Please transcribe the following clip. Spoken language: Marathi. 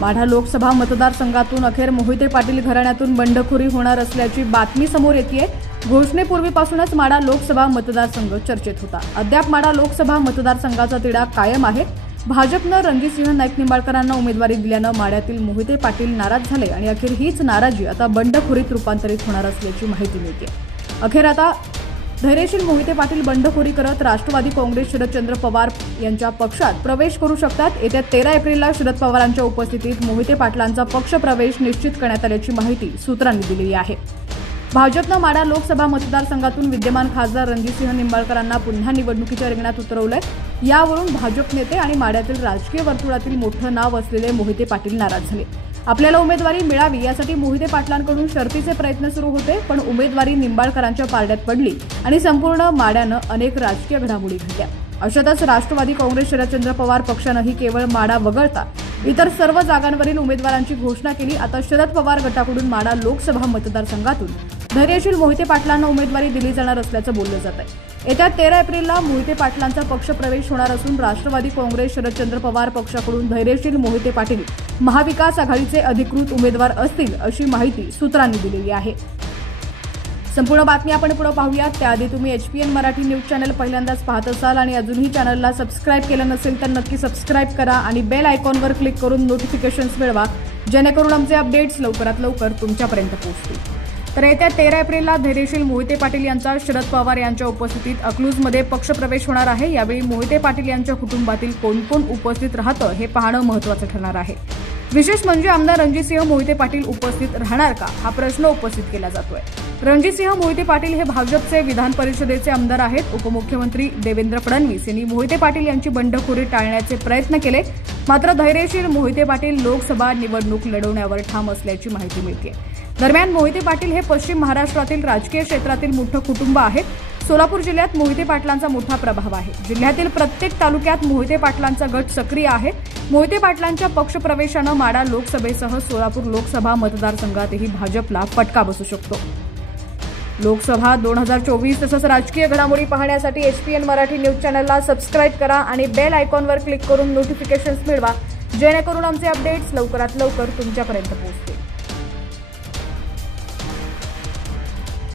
माढा लोकसभा मतदारसंघातून अखेर मोहिते पाटील घराण्यातून बंडखोरी होणार असल्याची बातमी समोर येतेय। घोषणेपूर्वीपासूनच माढा लोकसभा मतदारसंघ चर्चेत होता। अद्याप माढा लोकसभा मतदारसंघाचा तिढा कायम आहे। भाजपनं रणजितसिंह नाईक निंबाळकरांना उमेदवारी दिल्यानं माढ्यातील मोहिते पाटील नाराज झाले आणि अखेर हीच नाराजी आता बंडखोरीत रूपांतरित होणार असल्याची माहिती मिळते। अखेर आता धैर्यशील मोहिते पाटील बंडखोरी करत राष्ट्रवादी काँग्रेस शरदचंद्र पवार यांच्या पक्षात प्रवेश करू शकतात। येत्या 13 एप्रिलला शरद पवारांच्या उपस्थितीत मोहिते पाटलांचा पक्ष प्रवेश निश्चित करण्यात आल्याची माहिती सूत्रांनी दिली आहे। भाजपनं माढा लोकसभा मतदारसंघातून विद्यमान खासदार रणजितसिंह निंबाळकरांना पुन्हा निवडणुकीच्या रिंगणात उतरवलंय। यावरून भाजप नेते आणि माढ्यातील राजकीय वर्तुळातील मोठं नाव असलेले मोहिते पाटील नाराज झाले। आपल्याला उमेदवारी मिळावी यासाठी मोहिते पाटलांकडून शर्तीचे प्रयत्न सुरू होते, पण उमेदवारी निंबाळकरांच्या पारड्यात पडली आणि संपूर्ण माढ्यानं अनेक राजकीय घडामोडी घडल्या। अशातच राष्ट्रवादी काँग्रेस शरदचंद्र पवार पक्षानंही केवळ माढा वगळता इतर सर्व जागांवरील उमेदवारांची घोषणा केली। आता शरद पवार गटाकडून माढा लोकसभा मतदारसंघातून धैर्यशील मोहिते पाटलांना उमेदवारी दिली जाणार असल्याचं बोललं जात आहे। येत्या 13 एप्रिलला मोहिते पाटलांचा पक्ष प्रवेश होणार असून राष्ट्रवादी काँग्रेस शरदचंद्र पवार पक्षाकडून धैर्यशील मोहिते पाटील महाविकास आघाडीचे अधिकृत उमेदवार असतील अशी माहिती सूत्रांनी दिलेली आहे। संपूर्ण बातमी आपण पुढे पाहूयात त्याआधी तुम्ही HPN मराठी न्यूज चॅनल पहिल्यांदाच पाहत असाल आणि अजूनही चॅनलला सबस्क्राइब केलं नसेल तर नक्की सबस्क्राइब करा आणि बेल आयकॉनवर क्लिक करून नोटिफिकेशन्स मिळवा, जेणेकरून आमचे अपडेट्स लवकरात लवकर तुमच्यापर्यंत पोहोचतील। तर येत्या 13 एप्रिलला धैर्यशील मोहिते पाटील यांचा शरद पवार यांच्या उपस्थितीत अकलूजमध्ये पक्षप्रवेश होणार आहे। यावेळी मोहिते पाटील यांच्या कुटुंबातील कोण कोण उपस्थित राहतं हे पाहणं महत्त्वाचं ठरणार आहे। विशेष म्हणजे आमदार रणजितसिंह मोहिते पाटील उपस्थित राहणार का हा प्रश्न उपस्थित केला जातोय। रणजितसिंह मोहिते पाटील हे भाजपचे विधान परिषदेचे आमदार आहेत। उपमुख्यमंत्री देवेंद्र फडणवीस यांनी मोहिते पाटील यांची बंडखोरी टाळण्याचे प्रयत्न केले, मात्र धैर्यशील मोहिते पाटील लोकसभा निवडणूक लढवण्यावर ठाम असल्याची माहिती मिळते। दरम्यान मोहिते पाटील हे पश्चिम महाराष्ट्रातील राजकीय क्षेत्रातील मोठं कुटुंब आहे। सोलापूर जिल्ह्यात मोहिते पाटलांचा मोठा प्रभाव आहे। जिल्ह्यातील प्रत्येक तालुक्यात मोहिते पाटलांचा गट सक्रिय आहे। मोहिते पाटलांच्या पक्षप्रवेशानं माढा लोकसभेसह सोलापूर लोकसभा मतदारसंघातही भाजपला फटका बसू शकतो। लोकसभा 2024 तसंच राजकीय घडामोडी पाहण्यासाठी HPN मराठी न्यूज चॅनलला सबस्क्राइब करा आणि बेल आयकॉनवर क्लिक करून नोटिफिकेशन्स मिळवा, जेणेकरून आमचे अपडेट्स लवकरात लवकर तुमच्यापर्यंत पोहोचतील।